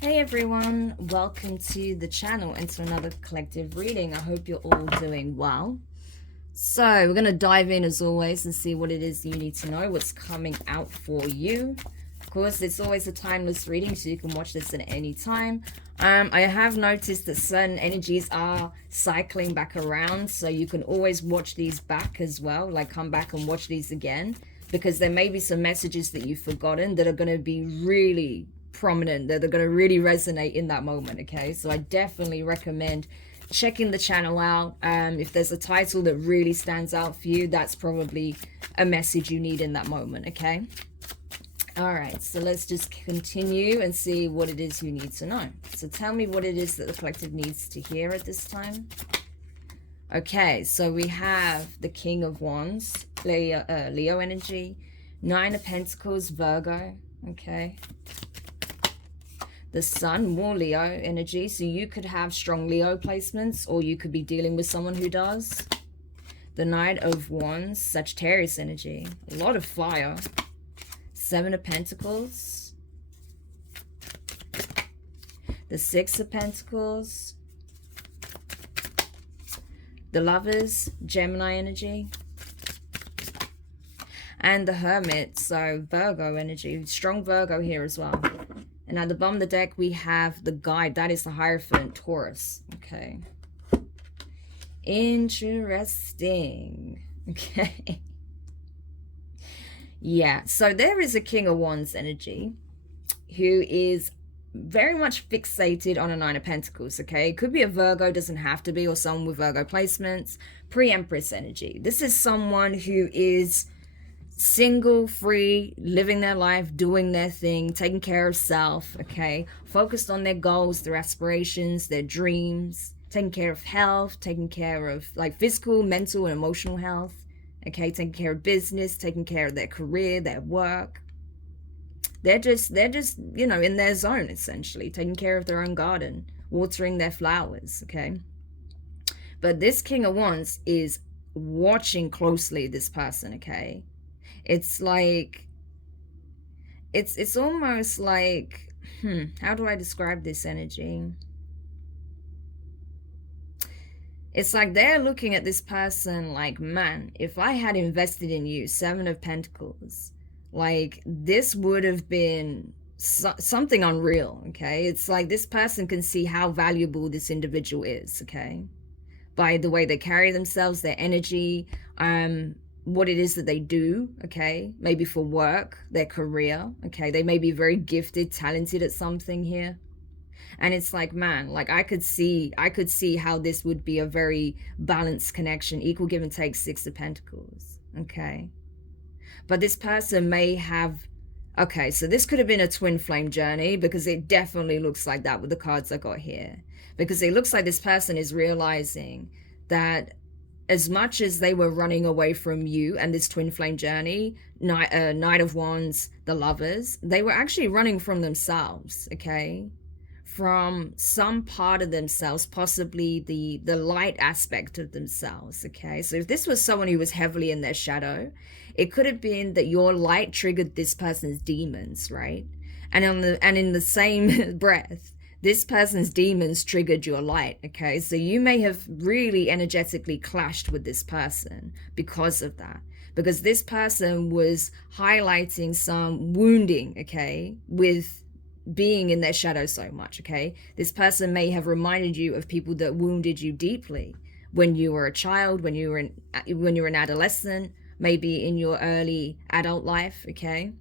Hey everyone, welcome to the channel and to another collective reading. I hope you're all doing well. So we're going to dive in as always and see what it is you need to know, what's coming out for you. Of course, it's always a timeless reading, so you can watch this at any time. I have noticed that certain energies are cycling back around, so you can always watch these back as well, like come back and watch these again, because there may be some messages that you've forgotten that are going to be really prominent, that are going to really resonate in that moment. Okay, so I definitely recommend checking the channel out. If there's a title that really stands out for you, that's probably a message you need in that moment. Okay, all right, so let's just continue and see what it is you need to know. So tell me what it is that the collective needs to hear at this time. Okay, so we have the King of Wands, Leo energy, Nine of Pentacles, Virgo. Okay, the Sun, more Leo energy, so you could have strong Leo placements, or you could be dealing with someone who does. The Knight of Wands, Sagittarius energy, a lot of fire. Seven of Pentacles, the Six of Pentacles, the Lovers, Gemini energy, and the Hermit, so Virgo energy, strong Virgo here as well. And at the bottom of the deck, we have the Guide. That is the Hierophant, Taurus. Okay. Interesting. Okay. Yeah. So there is a King of Wands energy who is very much fixated on a Nine of Pentacles. Okay. It could be a Virgo, doesn't have to be, or someone with Virgo placements. Pre-Empress energy. This is someone who is single, free, living their life, doing their thing, taking care of self, okay, focused on their goals, their aspirations, their dreams, taking care of health, taking care of like physical, mental, and emotional health, okay, taking care of business, taking care of their career, their work. They're just you know, in their zone, essentially, taking care of their own garden, watering their flowers, okay. But this King of Wands is watching closely this person, okay. It's like, it's almost like, how do I describe this energy? It's like they're looking at this person like, man, if I had invested in you, Seven of Pentacles, like this would have been something unreal, okay? It's like this person can see how valuable this individual is, okay? By the way they carry themselves, their energy, what it is that they do, okay, maybe for work, their career, okay, they may be very gifted, talented at something here, and it's like, man, like I could see how this would be a very balanced connection, equal give and take. Six of Pentacles, okay, but this person may have, okay, so this could have been a twin flame journey, because it definitely looks like that with the cards I got here, because it looks like this person is realizing that as much as they were running away from you and this twin flame journey, Knight of Wands, the Lovers, they were actually running from themselves, okay? From some part of themselves, possibly the light aspect of themselves, okay? So if this was someone who was heavily in their shadow, it could have been that your light triggered this person's demons, right? And in the same breath, this person's demons triggered your light, okay? So you may have really energetically clashed with this person because of that. Because this person was highlighting some wounding, okay, with being in their shadow so much, okay? This person may have reminded you of people that wounded you deeply when you were a child, when you were an adolescent, maybe in your early adult life, okay?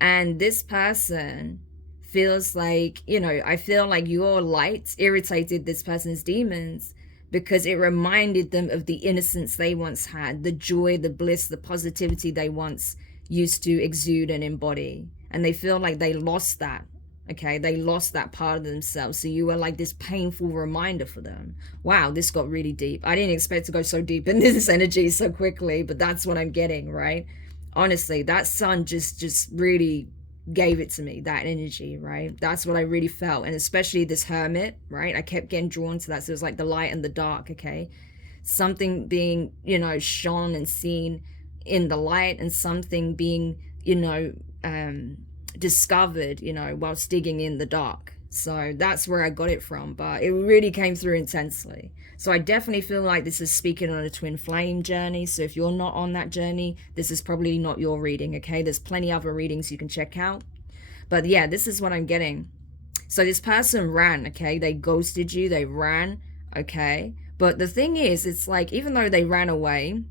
And this person feels like, you know, I feel like your light irritated this person's demons because it reminded them of the innocence they once had, the joy, the bliss, the positivity they once used to exude and embody. And they feel like they lost that, okay? They lost that part of themselves. So you were like this painful reminder for them. Wow, this got really deep. I didn't expect to go so deep in this energy so quickly, but that's what I'm getting, right? Honestly, that sun just really gave it to me, that energy, right? That's what I really felt. And especially this Hermit, right? I kept getting drawn to that. So it was like the light and the dark, okay? Something being, you know, shone and seen in the light, and something being, you know, discovered, you know, whilst digging in the dark. So that's where I got it from, but it really came through intensely. So I definitely feel like this is speaking on a twin flame journey. So if you're not on that journey, this is probably not your reading, okay? There's plenty other readings you can check out. But yeah, this is what I'm getting. So this person ran, okay? They ghosted you, they ran, okay? But the thing is, it's like, even though they ran away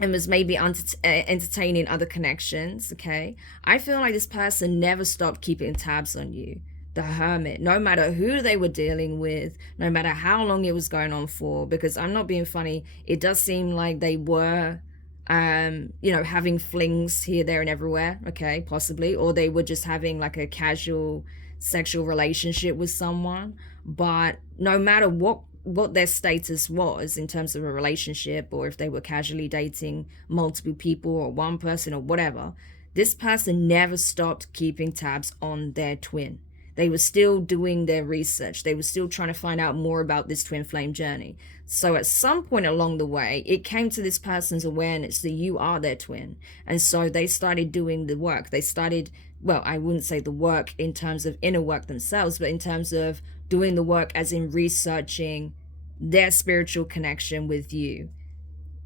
and was maybe entertaining other connections, okay? I feel like this person never stopped keeping tabs on you. The Hermit, no matter who they were dealing with, no matter how long it was going on for, because I'm not being funny, it does seem like they were, you know, having flings here, there, and everywhere, okay, possibly, or they were just having like a casual sexual relationship with someone. But no matter what their status was in terms of a relationship, or if they were casually dating multiple people or one person or whatever, this person never stopped keeping tabs on their twin. They were still doing their research. They were still trying to find out more about this twin flame journey. So at some point along the way, it came to this person's awareness that you are their twin. And so they started doing the work. They started, well, I wouldn't say the work in terms of inner work themselves, but in terms of doing the work as in researching their spiritual connection with you.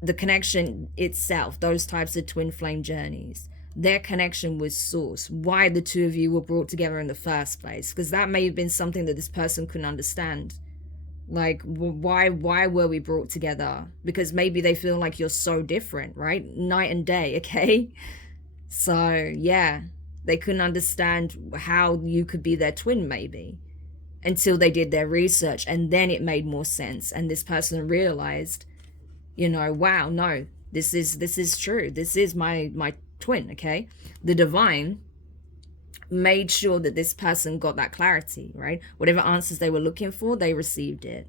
The connection itself, those types of twin flame journeys. Their connection with source, why the two of you were brought together in the first place, because that may have been something that this person couldn't understand. Like, why were we brought together? Because maybe they feel like you're so different, right? Night and day, okay? So yeah, they couldn't understand how you could be their twin, maybe, until they did their research, and then it made more sense, and this person realized, you know, wow, no, this is true, this is my twin, okay? The divine made sure that this person got that clarity, right? Whatever answers they were looking for, they received it.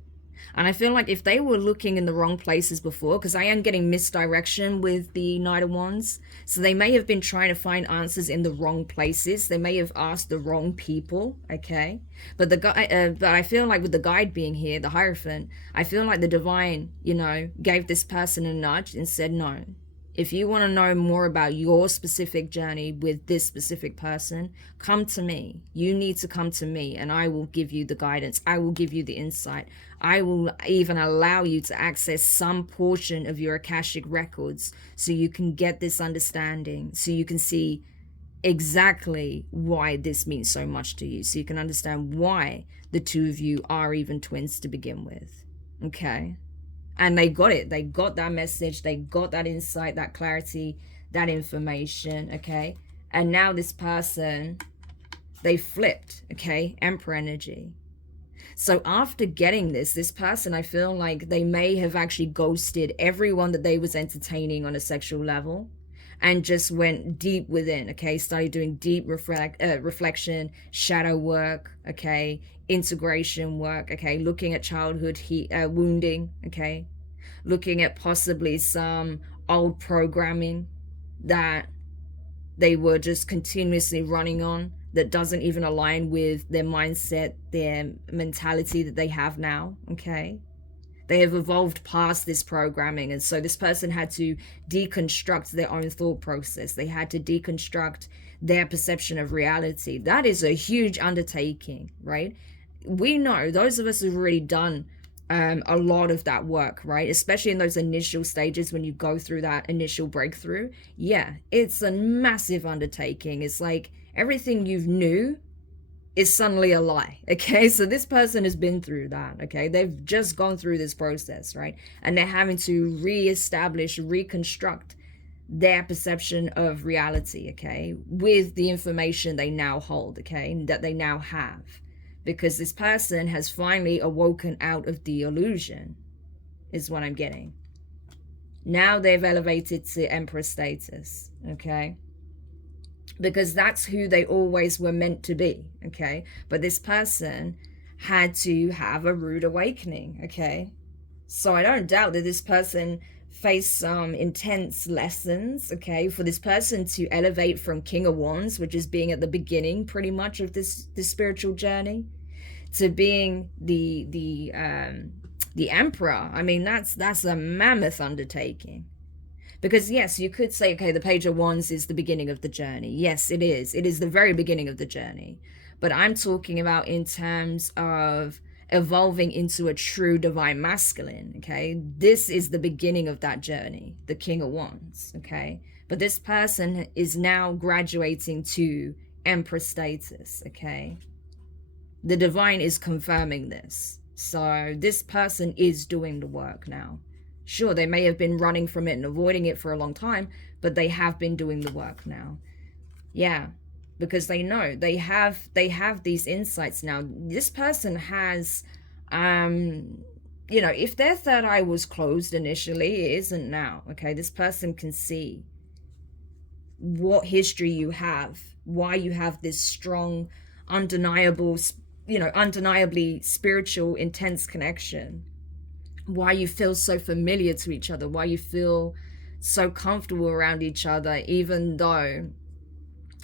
And I feel like if they were looking in the wrong places before, because I am getting misdirection with the Knight of Wands, so they may have been trying to find answers in the wrong places. They may have asked the wrong people, okay? But the guy, but I feel like with the guide being here, the Hierophant, I feel like the divine, you know, gave this person a nudge and said, no. If you want to know more about your specific journey with this specific person, come to me. You need to come to me, and I will give you the guidance. I will give you the insight. I will even allow you to access some portion of your Akashic records so you can get this understanding, so you can see exactly why this means so much to you, so you can understand why the two of you are even twins to begin with. Okay? And they got it. They got that message. They got that insight, that clarity, that information, okay? And now this person, they flipped, okay? Emperor energy. So after getting this person, I feel like they may have actually ghosted everyone that they was entertaining on a sexual level and just went deep within, okay? Started doing deep reflection, shadow work, okay? Integration work, okay? Looking at childhood wounding, okay? Looking at possibly some old programming that they were just continuously running on that doesn't even align with their mindset, their mentality that they have now, okay? They have evolved past this programming, and so this person had to deconstruct their own thought process. They had to deconstruct their perception of reality. That is a huge undertaking, right? We know, those of us who've already done a lot of that work, right? Especially in those initial stages when you go through that initial breakthrough. Yeah, it's a massive undertaking. It's like everything you've knew is suddenly a lie, okay? So this person has been through that, okay? They've just gone through this process, right? And they're having to reestablish, reconstruct their perception of reality, okay? With the information they now hold, okay? That they now have. Because this person has finally awoken out of the illusion, is what I'm getting. Now they've elevated to Emperor status, okay? Because that's who they always were meant to be, okay? But this person had to have a rude awakening, okay? So I don't doubt that this person faced some intense lessons, okay? For this person to elevate from King of Wands, which is being at the beginning pretty much of this spiritual journey, to being the Emperor. I mean, that's a mammoth undertaking. Because yes, you could say, okay, the Page of Wands is the beginning of the journey. Yes, it is. It is the very beginning of the journey. But I'm talking about in terms of evolving into a true divine masculine, okay? This is the beginning of that journey, the King of Wands, okay? But this person is now graduating to Empress status, okay? The divine is confirming this. So this person is doing the work now. Sure, they may have been running from it and avoiding it for a long time, but they have been doing the work now. Yeah, because they know they have these insights now. This person has, you know, if their third eye was closed initially, it isn't now. Okay, this person can see what history you have, why you have this strong, undeniable, you know, undeniably spiritual, intense connection. Why you feel so familiar to each other, why you feel so comfortable around each other, even though,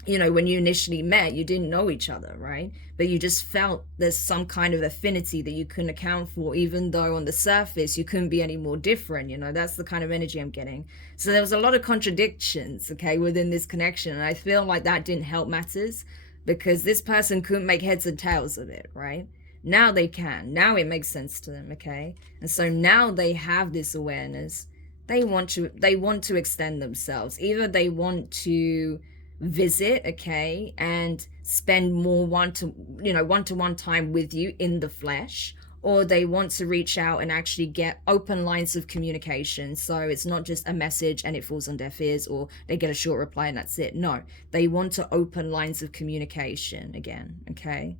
you know, when you initially met, you didn't know each other, right? But you just felt there's some kind of affinity that you couldn't account for, even though on the surface you couldn't be any more different. You know, that's the kind of energy I'm getting. So there was a lot of contradictions, okay, within this connection. And I feel like that didn't help matters, because this person couldn't make heads and tails of it, right? Now they can. Now it makes sense to them, okay? And so now they have this awareness. They want to extend themselves. Either they want to visit, okay, and spend more one-to-one time with you in the flesh, or they want to reach out and actually get open lines of communication. So it's not just a message and it falls on deaf ears, or they get a short reply and that's it. No, they want to open lines of communication again, okay?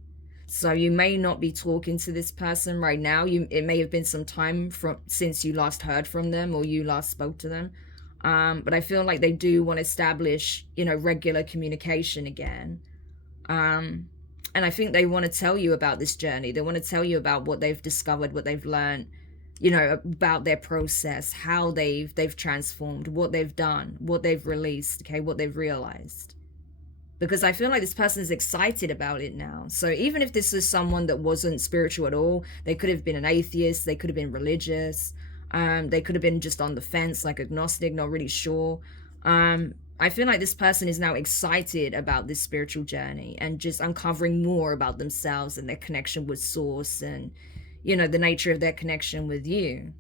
So you may not be talking to this person right now. It may have been some time since you last heard from them or you last spoke to them. But I feel like they do want to establish, you know, regular communication again. And I think they want to tell you about this journey. They want to tell you about what they've discovered, what they've learned, you know, about their process, how they've transformed, what they've done, what they've released, okay, what they've realized. Because I feel like this person is excited about it now. So even if this is someone that wasn't spiritual at all, they could have been an atheist, they could have been religious, they could have been just on the fence, like agnostic, not really sure. I feel like this person is now excited about this spiritual journey and just uncovering more about themselves and their connection with Source and, you know, the nature of their connection with you.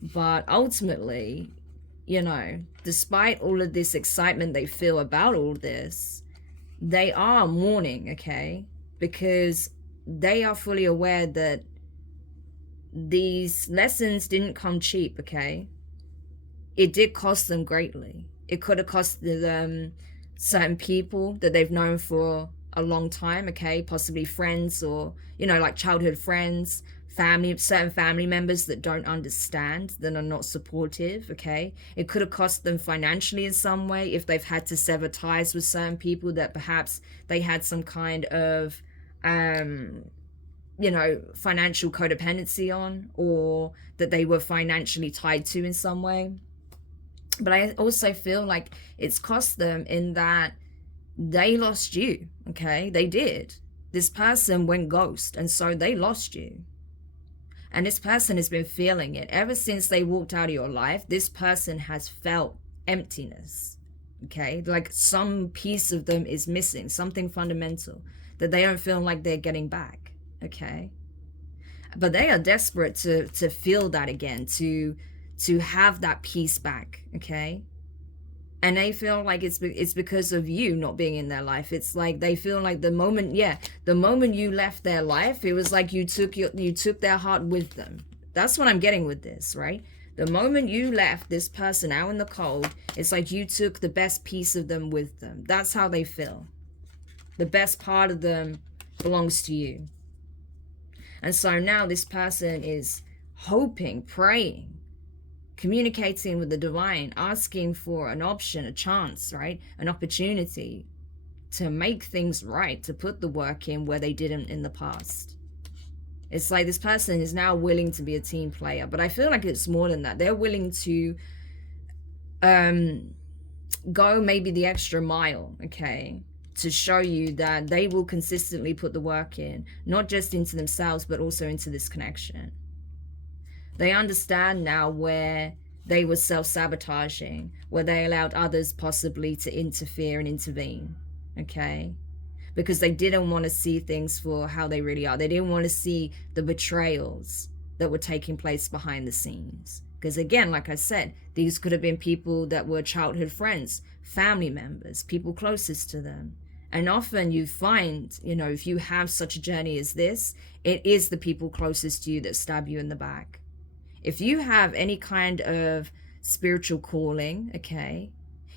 But ultimately, you know, despite all of this excitement they feel about all this, they are mourning, okay? Because they are fully aware that these lessons didn't come cheap, okay? It did cost them greatly. It could have cost them certain people that they've known for a long time, okay? Possibly friends, or, you know, like childhood friends, family, certain family members that don't understand, that are not supportive, okay? It could have cost them financially in some way if they've had to sever ties with certain people that perhaps they had some kind of, you know, financial codependency on, or that they were financially tied to in some way. But I also feel like it's cost them in that they lost you, okay? They did. This person went ghost, and so they lost you. And this person has been feeling it. Ever since they walked out of your life, this person has felt emptiness, okay? Like some piece of them is missing, something fundamental that they don't feel like they're getting back, okay? But they are desperate to feel that again, to have that peace back, okay? And they feel like it's because of you not being in their life. It's like they feel like the moment you left their life, it was like you took their heart with them. That's what I'm getting with this, right? The moment you left this person out in the cold, it's like you took the best piece of them with them. That's how they feel. The best part of them belongs to you. And so now this person is hoping, praying, communicating with the divine, asking for an option, a chance, right? An opportunity to make things right, to put the work in where they didn't in the past. It's like this person is now willing to be a team player, but I feel like it's more than that. They're willing to go maybe the extra mile, okay, to show you that they will consistently put the work in, not just into themselves, but also into this connection. They understand now where they were self-sabotaging, where they allowed others possibly to interfere and intervene, okay? Because they didn't want to see things for how they really are. They didn't want to see the betrayals that were taking place behind the scenes. Because again, like I said, these could have been people that were childhood friends, family members, people closest to them. And often you find, you know, if you have such a journey as this, it is the people closest to you that stab you in the back. If you have any kind of spiritual calling, okay,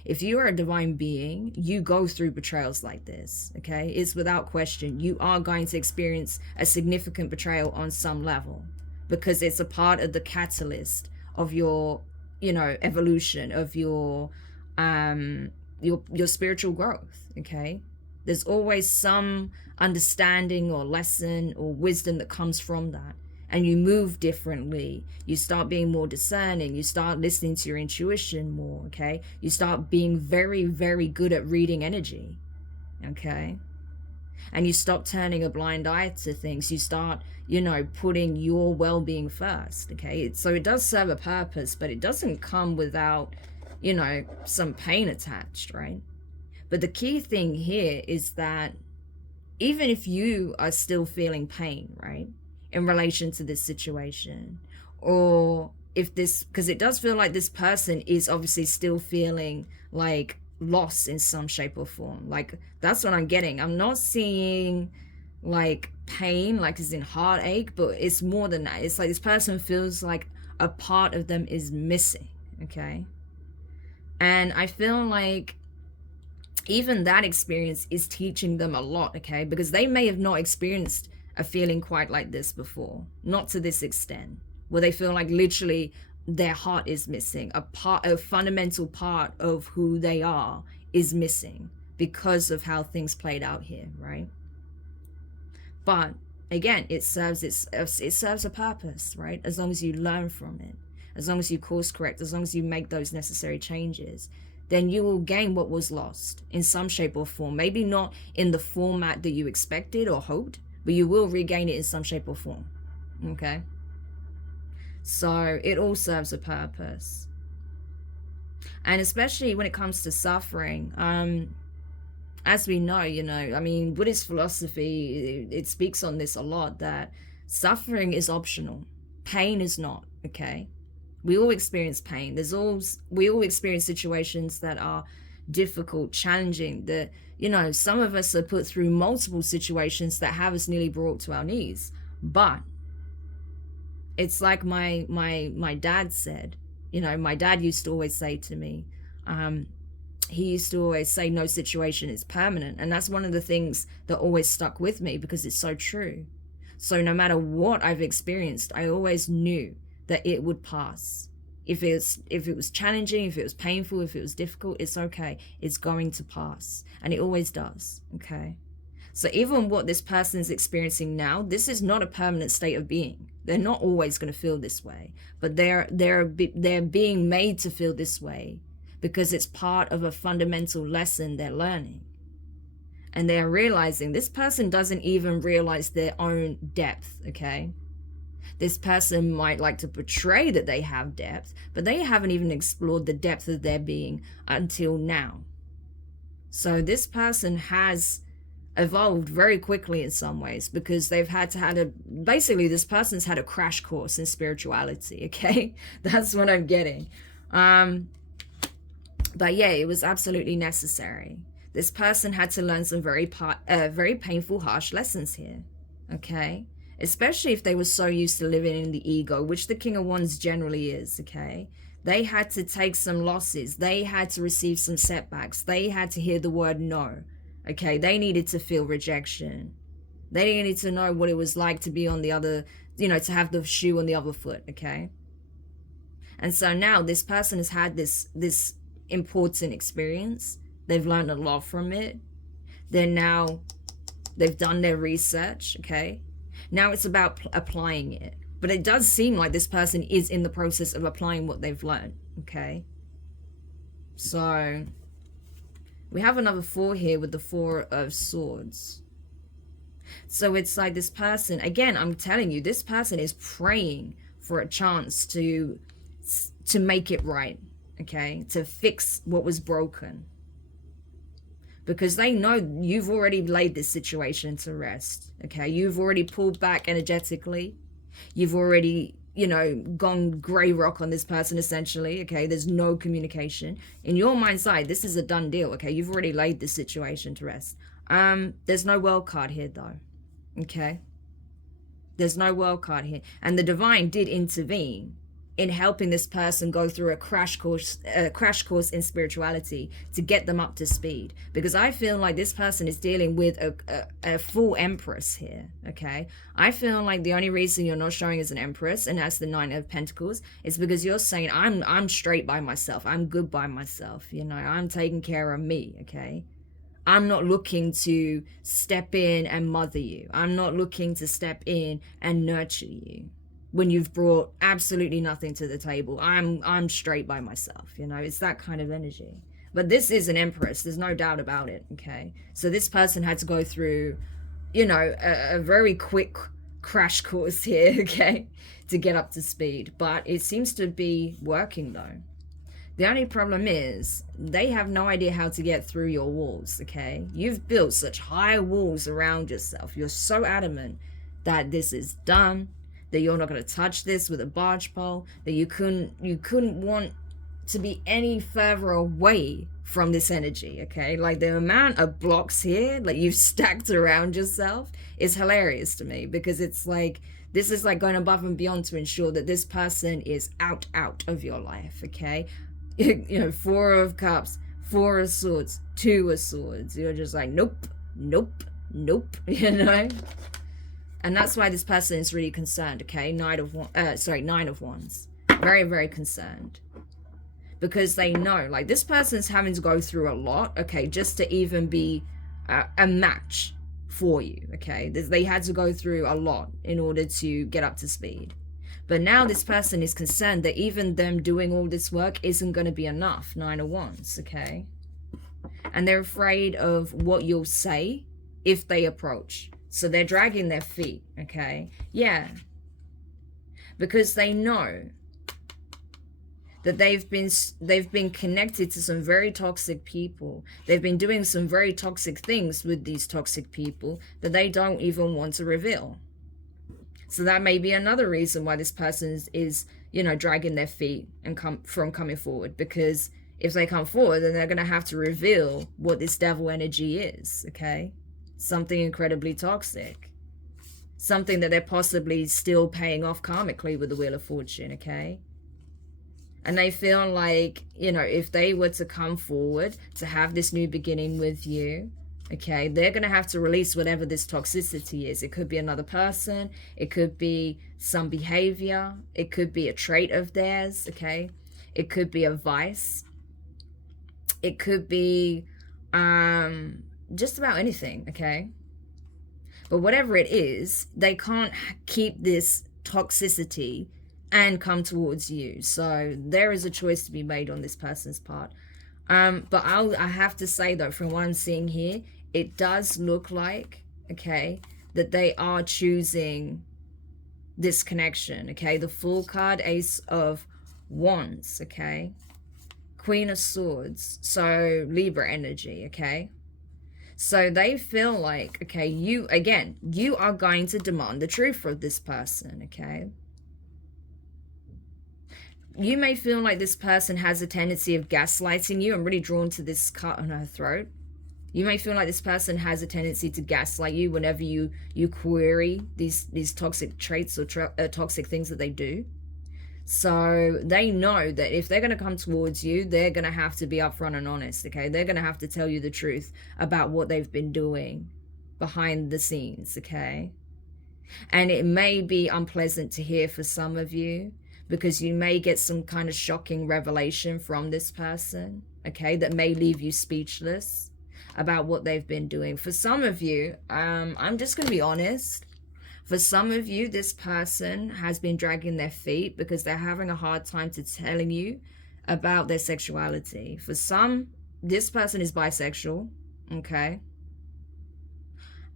if you are a divine being, you go through betrayals like this, okay? It's without question. You are going to experience a significant betrayal on some level, because it's a part of the catalyst of your, you know, evolution, of your spiritual growth, okay? There's always some understanding or lesson or wisdom that comes from that. And you move differently. You start being more discerning. You start listening to your intuition more, okay? You start being very, very good at reading energy, okay? And you stop turning a blind eye to things. You start, you know, putting your well-being first, okay? So it does serve a purpose, but it doesn't come without, you know, some pain attached, right? But the key thing here is that even if you are still feeling pain, right, in relation to this situation, or if this, because it does feel like this person is obviously still feeling like loss in some shape or form. Like, that's what I'm getting. I'm not seeing like pain, like as in heartache, but it's more than that. It's like this person feels like a part of them is missing, okay? And I feel like even that experience is teaching them a lot, okay? Because they may have not experienced a feeling quite like this before, not to this extent, where they feel like literally their heart is missing, a fundamental part of who they are is missing because of how things played out here, right? But again, it serves a purpose, right? As long as you learn from it, as long as you course correct, as long as you make those necessary changes, then you will gain what was lost in some shape or form. Maybe not in the format that you expected or hoped, but you will regain it in some shape or form, okay? So it all serves a purpose. And especially when it comes to suffering, as we know, you know, I mean, Buddhist philosophy, it speaks on this a lot, that suffering is optional. Pain is not, okay? We all experience pain. We all experience situations that are difficult, challenging, that, you know, some of us are put through multiple situations that have us nearly brought to our knees. But it's like my dad said, you know, my dad used to always say to me, he used to always say no situation is permanent. And that's one of the things that always stuck with me, because it's so true. So no matter what I've experienced, I always knew that it would pass. If it was challenging, if it was painful, if it was difficult, it's okay. It's going to pass. And it always does, okay? So even what this person is experiencing now, this is not a permanent state of being. They're not always going to feel this way, but they're being made to feel this way because it's part of a fundamental lesson they're learning. And they're realizing this person doesn't even realize their own depth, okay? This person might like to portray that they have depth, but they haven't even explored the depth of their being until now. So this person has evolved very quickly in some ways, because they've basically this person's had a crash course in spirituality, okay? That's what I'm getting. But yeah, it was absolutely necessary. This person had to learn some very painful, harsh lessons here, okay? Especially if they were so used to living in the ego, which the King of Wands generally is, okay? They had to take some losses. They had to receive some setbacks. They had to hear the word no, okay? They needed to feel rejection. They needed to know what it was like to be on the other, you know, to have the shoe on the other foot, okay? And so now this person has had this important experience. They've learned a lot from it. They've done their research, okay? Now it's about applying it. But it does seem like this person is in the process of applying what they've learned, okay? So we have another 4 here with the 4 of Swords. So it's like this person, again, I'm telling you, this person is praying for a chance to to make it right, okay, to fix what was broken, because they know you've already laid this situation to rest, okay? You've already pulled back energetically. You've already, you know, gone grey rock on this person, essentially, okay? There's no communication. In your mind's eye, this is a done deal, okay? You've already laid this situation to rest. There's no world card here, though, okay? There's no world card here. And the divine did intervene in helping this person go through a crash course in spirituality to get them up to speed, because I feel like this person is dealing with a full empress here, okay? I feel like the only reason you're not showing as an empress and as the Nine of Pentacles is because you're saying, I'm straight by myself, I'm good by myself, you know, I'm taking care of me, okay? I'm not looking to step in and mother you. I'm not looking to step in and nurture you when you've brought absolutely nothing to the table. I'm straight by myself, you know. It's that kind of energy. But this is an empress, there's no doubt about it, okay? So this person had to go through, you know, a very quick crash course here, okay, to get up to speed. But it seems to be working, though. The only problem is they have no idea how to get through your walls, okay? You've built such high walls around yourself. You're so adamant that this is done, that you're not going to touch this with a barge pole, that you couldn't want to be any further away from this energy, okay? Like, the amount of blocks here, like, you've stacked around yourself is hilarious to me, because it's like, this is like going above and beyond to ensure that this person is out of your life, okay? You know, Four of Cups, Four of Swords, Two of Swords. You're just like, nope, nope, nope, you know? And that's why this person is really concerned, okay? Nine of Wands. Very, very concerned. Because they know, like, this person's having to go through a lot, okay, just to even be a match for you, okay? They had to go through a lot in order to get up to speed. But now this person is concerned that even them doing all this work isn't going to be enough. Nine of Wands, okay? And they're afraid of what you'll say if they approach. So they're dragging their feet, okay? Yeah. Because they know that they've been connected to some very toxic people. They've been doing some very toxic things with these toxic people that they don't even want to reveal. So that may be another reason why this person is, you know, dragging their feet and from coming forward. Because if they come forward, then they're going to have to reveal what this devil energy is, okay? Something incredibly toxic. Something that they're possibly still paying off karmically with the Wheel of Fortune, okay? And they feel like, you know, if they were to come forward to have this new beginning with you, okay, they're going to have to release whatever this toxicity is. It could be another person. It could be some behavior. It could be a trait of theirs, okay? It could be a vice. It could be just about anything, okay? But whatever it is, they can't keep this toxicity and come towards you. So there is a choice to be made on this person's part. But I have to say, though, from what I'm seeing here, it does look like, okay, that they are choosing this connection, okay? The Fool card, Ace of Wands, okay? Queen of Swords, so Libra energy, okay? So they feel like, okay, you are going to demand the truth from this person, okay? You may feel like this person has a tendency of gaslighting you. I'm really drawn to this cut on her throat. You may feel like this person has a tendency to gaslight you whenever you query these toxic traits or toxic things that they do. So they know that if they're going to come towards you, they're going to have to be upfront and honest, okay? They're going to have to tell you the truth about what they've been doing behind the scenes, okay? And it may be unpleasant to hear for some of you, because you may get some kind of shocking revelation from this person, okay, that may leave you speechless about what they've been doing. For some of you, I'm just going to be honest. For some of you, this person has been dragging their feet because they're having a hard time to telling you about their sexuality. For some, this person is bisexual, okay?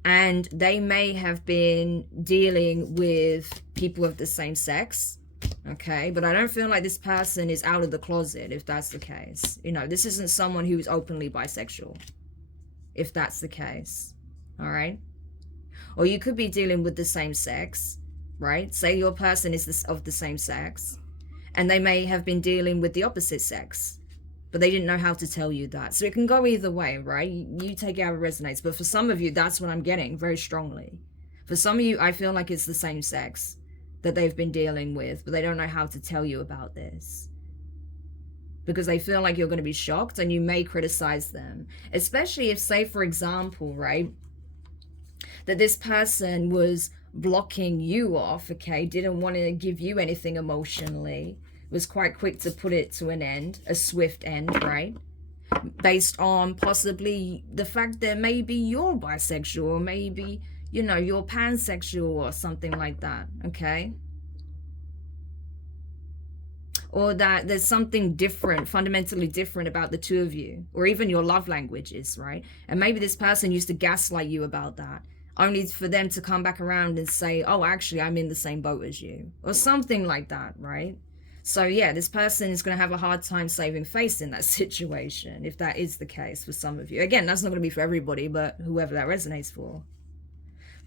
And they may have been dealing with people of the same sex, Okay, but I don't feel like this person is out of the closet, if that's the case. You know, this isn't someone who is openly bisexual, if that's the case. All right? Or you could be dealing with the same sex, right? Say your person is of the same sex, and they may have been dealing with the opposite sex, but they didn't know how to tell you that. So it can go either way, right? You take it how it resonates. But for some of you, that's what I'm getting very strongly. For some of you, I feel like it's the same sex that they've been dealing with, but they don't know how to tell you about this. Because they feel like you're going to be shocked and you may criticize them. Especially if, say, for example, right, that this person was blocking you off, okay, didn't want to give you anything emotionally, was quite quick to put it to an end, a swift end, right? Based on possibly the fact that maybe you're bisexual, or maybe, you know, you're pansexual or something like that, okay? Or that there's something different, fundamentally different about the two of you, or even your love languages, right? And maybe this person used to gaslight you about that, only for them to come back around and say, oh, actually, I'm in the same boat as you, or something like that, right? So yeah, this person is going to have a hard time saving face in that situation, if that is the case for some of you. Again, that's not going to be for everybody, but whoever that resonates for.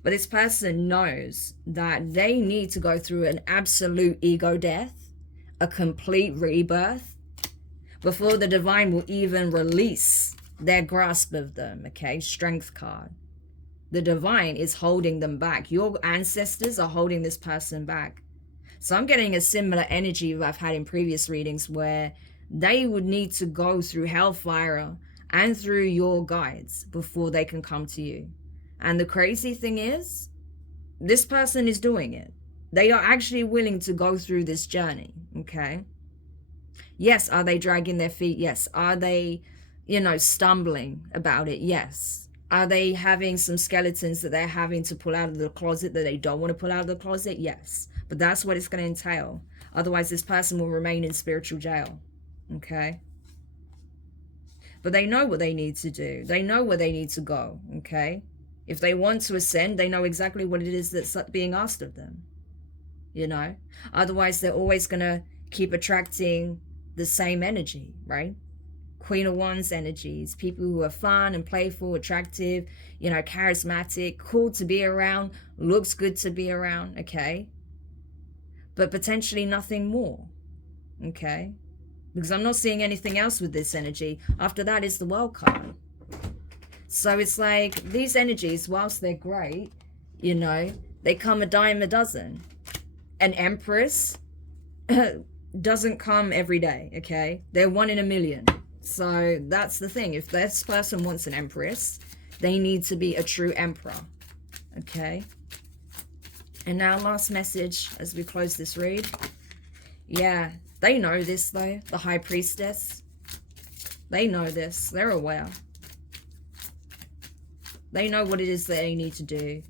But this person knows that they need to go through an absolute ego death, a complete rebirth, before the divine will even release their grasp of them, okay? Strength card. The divine is holding them back. Your ancestors are holding this person back. So I'm getting a similar energy that I've had in previous readings, where they would need to go through hellfire and through your guides before they can come to you. And the crazy thing is, this person is doing it. They are actually willing to go through this journey, okay? Yes, are they dragging their feet? Yes. Are they, you know, stumbling about it? Yes. Are they having some skeletons that they're having to pull out of the closet that they don't want to pull out of the closet? Yes. But that's what it's going to entail. Otherwise, this person will remain in spiritual jail, okay? But they know what they need to do. They know where they need to go, okay? If they want to ascend, they know exactly what it is that's being asked of them, you know? Otherwise, they're always going to keep attracting the same energy, right? Queen of Wands energies, people who are fun and playful, attractive, you know, charismatic, cool to be around, looks good to be around, okay? But potentially nothing more, okay? Because I'm not seeing anything else with this energy. After that is the World card. So it's like these energies, whilst they're great, you know, they come a dime a dozen. An Empress doesn't come every day, okay? They're 1 in a million. So that's the thing. If this person wants an Empress, they need to be a true Emperor, okay? And now last message as we close this read. Yeah, they know this though, the High Priestess. They know this. They're aware. They know what it is that they need to do.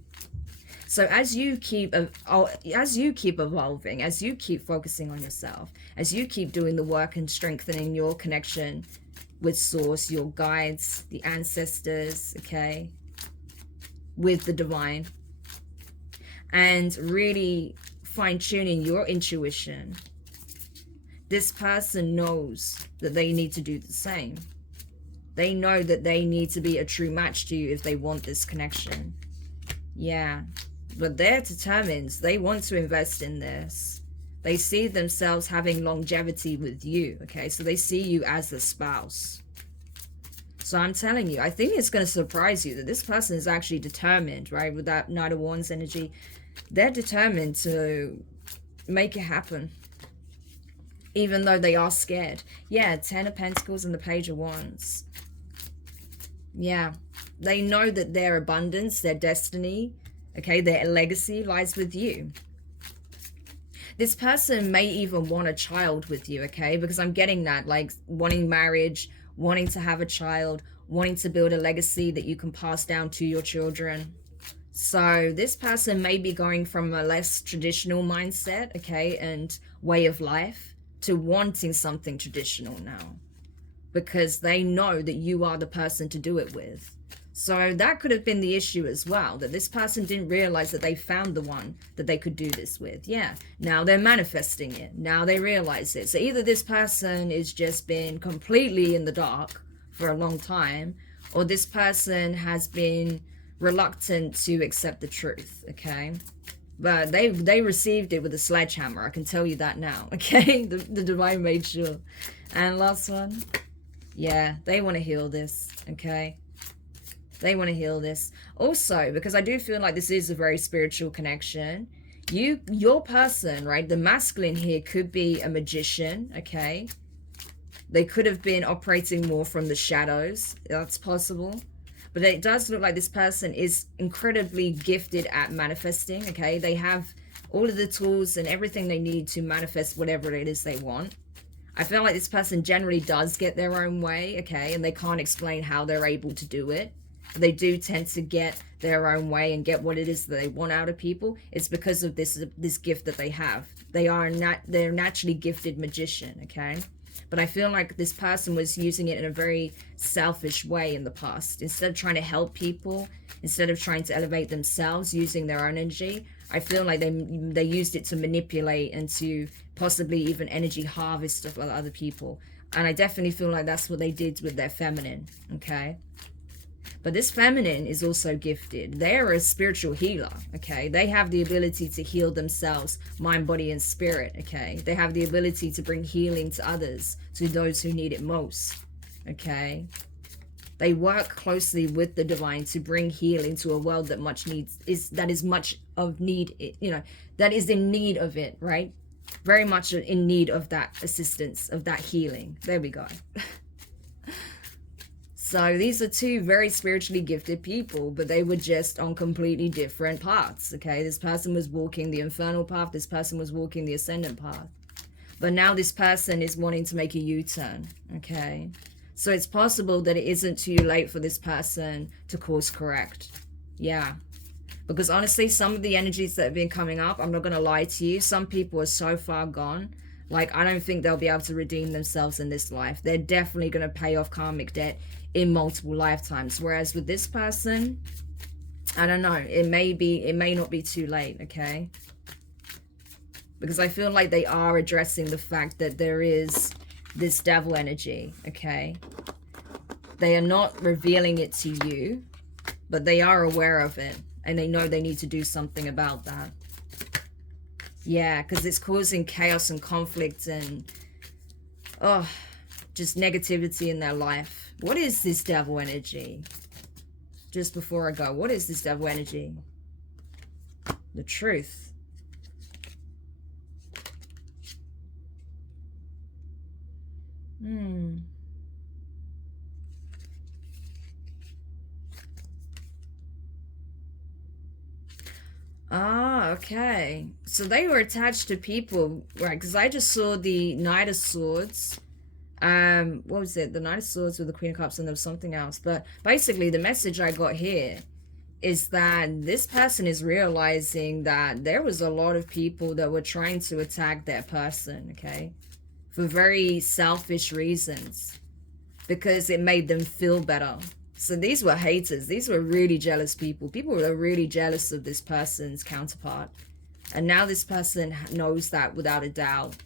So as you keep evolving, as you keep focusing on yourself, as you keep doing the work and strengthening your connection with Source, your guides, the ancestors, okay, with the divine, and really fine-tuning your intuition, this person knows that they need to do the same. They know that they need to be a true match to you if they want this connection. Yeah, but they're determined. They want to invest in this. They see themselves having longevity with you, okay? So they see you as a spouse. So I'm telling you, I think it's going to surprise you that this person is actually determined, right? With that Knight of Wands energy, they're determined to make it happen, even though they are scared. Yeah, 10 of Pentacles and the Page of Wands. Yeah, they know that their abundance, their destiny, okay, their legacy lies with you. This person may even want a child with you, okay? Because I'm getting that, like wanting marriage, wanting to have a child, wanting to build a legacy that you can pass down to your children. So this person may be going from a less traditional mindset, okay, and way of life to wanting something traditional now, because they know that you are the person to do it with. So that could have been the issue as well, that this person didn't realize that they found the one that they could do this with. Yeah, now they're manifesting it. Now they realize it. So either this person is just been completely in the dark for a long time, or this person has been reluctant to accept the truth, okay? But they received it with a sledgehammer, I can tell you that now, okay? The divine made sure. And last one, yeah, they want to heal this, okay? They want to heal this. Also, because I do feel like this is a very spiritual connection, your person, right, the masculine here could be a magician, okay? They could have been operating more from the shadows. That's possible. But it does look like this person is incredibly gifted at manifesting, okay? They have all of the tools and everything they need to manifest whatever it is they want. I feel like this person generally does get their own way, okay? And they can't explain how they're able to do it. But they do tend to get their own way and get what it is that they want out of people. It's because of this gift that they have. They're naturally gifted magician, okay? But I feel like this person was using it in a very selfish way in the past. Instead of trying to help people, instead of trying to elevate themselves using their own energy, I feel like they used it to manipulate and to possibly even energy harvest stuff with other people. And I definitely feel like that's what they did with their feminine, okay? But this feminine is also gifted. They're a spiritual healer, okay? They have the ability to heal themselves, mind, body, and spirit, okay? They have the ability to bring healing to others, to those who need it most, okay? They work closely with the divine to bring healing to a world that is much of need, you know, that is in need of it, right? Very much in need of that assistance, of that healing. There we go. So these are two very spiritually gifted people, but they were just on completely different paths, okay? This person was walking the infernal path. This person was walking the ascendant path. But now this person is wanting to make a U-turn, okay? So it's possible that it isn't too late for this person to course correct. Yeah. Because honestly, some of the energies that have been coming up, I'm not going to lie to you, some people are so far gone. Like, I don't think they'll be able to redeem themselves in this life. They're definitely going to pay off karmic debt in multiple lifetimes. Whereas with this person, I don't know, it may not be too late, okay? Because I feel like they are addressing the fact that there is this devil energy, okay? They are not revealing it to you, but they are aware of it. And they know they need to do something about that. Yeah, because it's causing chaos and conflict and, oh, just negativity in their life. What is this devil energy? Just before I go, what is this devil energy? The truth. Ah, okay. So they were attached to people, right? Because I just saw the Knight of Swords. What was it? The Knight of Swords with the Queen of Cups, and there was something else. But basically, the message I got here is that this person is realizing that there was a lot of people that were trying to attack their person, okay? For very selfish reasons. Because it made them feel better. So these were haters. These were really jealous people. People were really jealous of this person's counterpart. And now this person knows that without a doubt.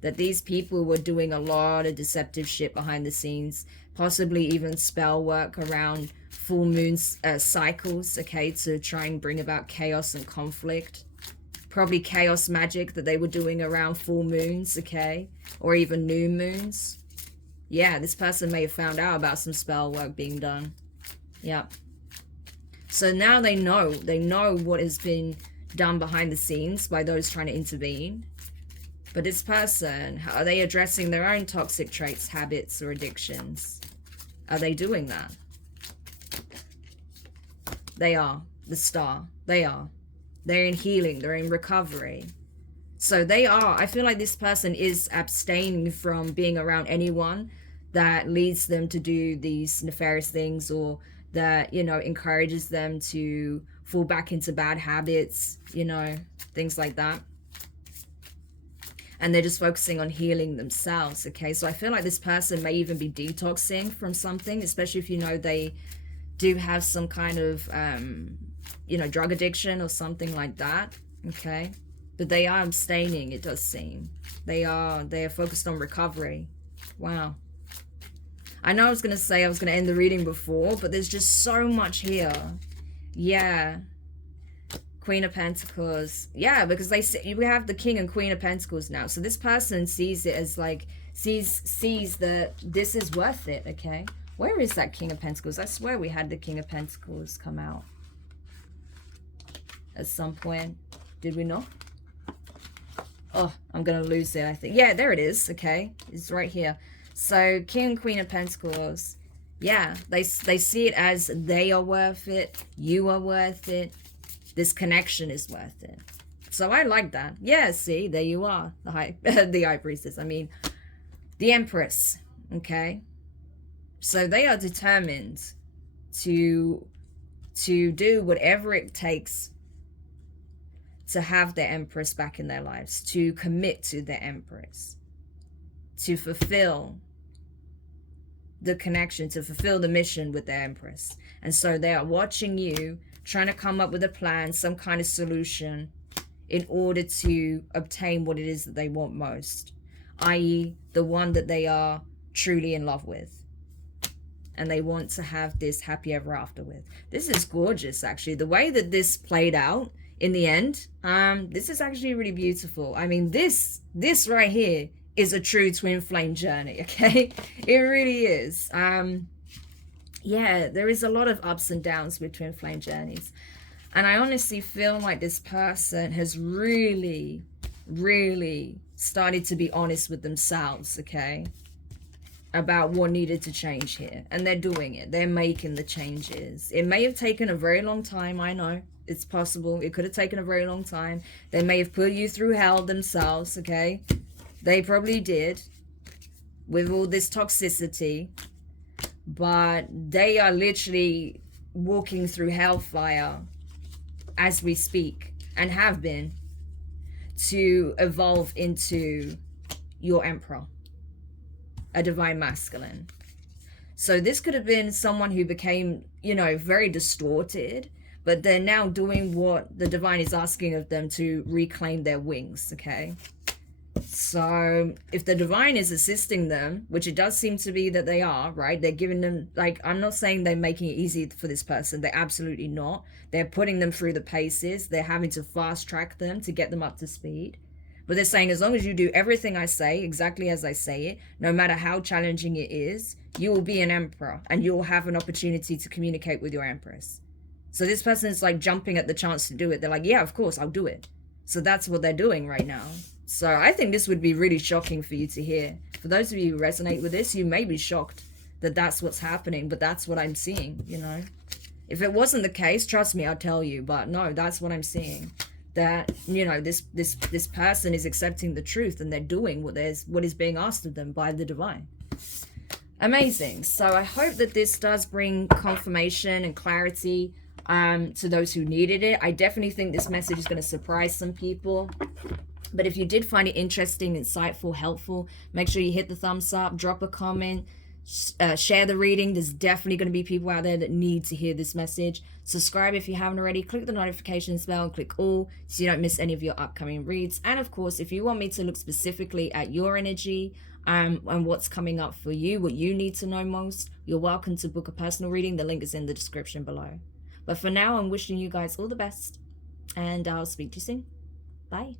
That these people were doing a lot of deceptive shit behind the scenes. Possibly even spell work around full moon cycles, okay? To try and bring about chaos and conflict. Probably chaos magic that they were doing around full moons, okay? Or even new moons. Yeah, this person may have found out about some spell work being done. Yep. So now they know what has been done behind the scenes by those trying to intervene. But this person, are they addressing their own toxic traits, habits, or addictions? Are they doing that? They are. The star. They are. They're in healing. They're in recovery. So they are. I feel like this person is abstaining from being around anyone that leads them to do these nefarious things, or that, you know, encourages them to fall back into bad habits, you know, things like that. And they're just focusing on healing themselves, okay? So I feel like this person may even be detoxing from something, especially if you know they do have some kind of, you know, drug addiction or something like that, okay? But they are abstaining, it does seem. They are focused on recovery. Wow. I know I was going to say I was going to end the reading before, but there's just so much here. Yeah. Queen of Pentacles. Yeah, because we have the King and Queen of Pentacles now. So this person sees it as like, sees that this is worth it, okay? Where is that King of Pentacles? I swear we had the King of Pentacles come out at some point. Did we not? Oh, I'm going to lose it, I think. Yeah, there it is, okay? It's right here. So King and Queen of Pentacles. Yeah, they see it as they are worth it. You are worth it. This connection is worth it. So I like that. Yeah, see, there you are. The High Priestess. I mean, the Empress, okay? So they are determined to do whatever it takes to have their Empress back in their lives, to commit to their Empress, to fulfill the connection, to fulfill the mission with their Empress. And so they are watching you, trying to come up with a plan, some kind of solution in order to obtain what it is that they want most, i.e. the one that they are truly in love with. And they want to have this happy ever after with. This is gorgeous, actually. The way that this played out in the end, this is actually really beautiful. I mean, this right here is a true twin flame journey, okay? It really is. Yeah, there is a lot of ups and downs with twin flame journeys. And I honestly feel like this person has really, really started to be honest with themselves, okay? About what needed to change here. And they're doing it. They're making the changes. It may have taken a very long time, I know. It's possible. It could have taken a very long time. They may have put you through hell themselves, okay? They probably did. With all this toxicity. But they are literally walking through hellfire as we speak. And have been. To evolve into your Emperor. A divine masculine. So this could have been someone who became, you know, very distorted, but they're now doing what the divine is asking of them to reclaim their wings, okay? So if the divine is assisting them, which it does seem to be that they are, right? They're giving them, like, I'm not saying they're making it easy for this person. They're absolutely not. They're putting them through the paces. They're having to fast track them to get them up to speed. But they're saying, as long as you do everything I say, exactly as I say it, no matter how challenging it is, you will be an emperor and you will have an opportunity to communicate with your empress. So this person is like jumping at the chance to do it. They're like, yeah, of course, I'll do it. So that's what they're doing right now. So I think this would be really shocking for you to hear. For those of you who resonate with this, you may be shocked that that's what's happening, but that's what I'm seeing, you know. If it wasn't the case, trust me, I'll tell you. But no, that's what I'm seeing. That, you know, this person is accepting the truth and they're doing what is being asked of them by the divine. Amazing. So I hope that this does bring confirmation and clarity to those who needed it. I definitely think this message is going to surprise some people. But if you did find it interesting, insightful, helpful, make sure you hit the thumbs up, drop a comment, share the reading. There's definitely going to be people out there that need to hear this message. Subscribe if you haven't already. Click the notifications bell and click all so you don't miss any of your upcoming reads. And of course, if you want me to look specifically at your energy and what's coming up for you, what you need to know most, you're welcome to book a personal reading. The link is in the description below. But for now, I'm wishing you guys all the best and I'll speak to you soon. Bye.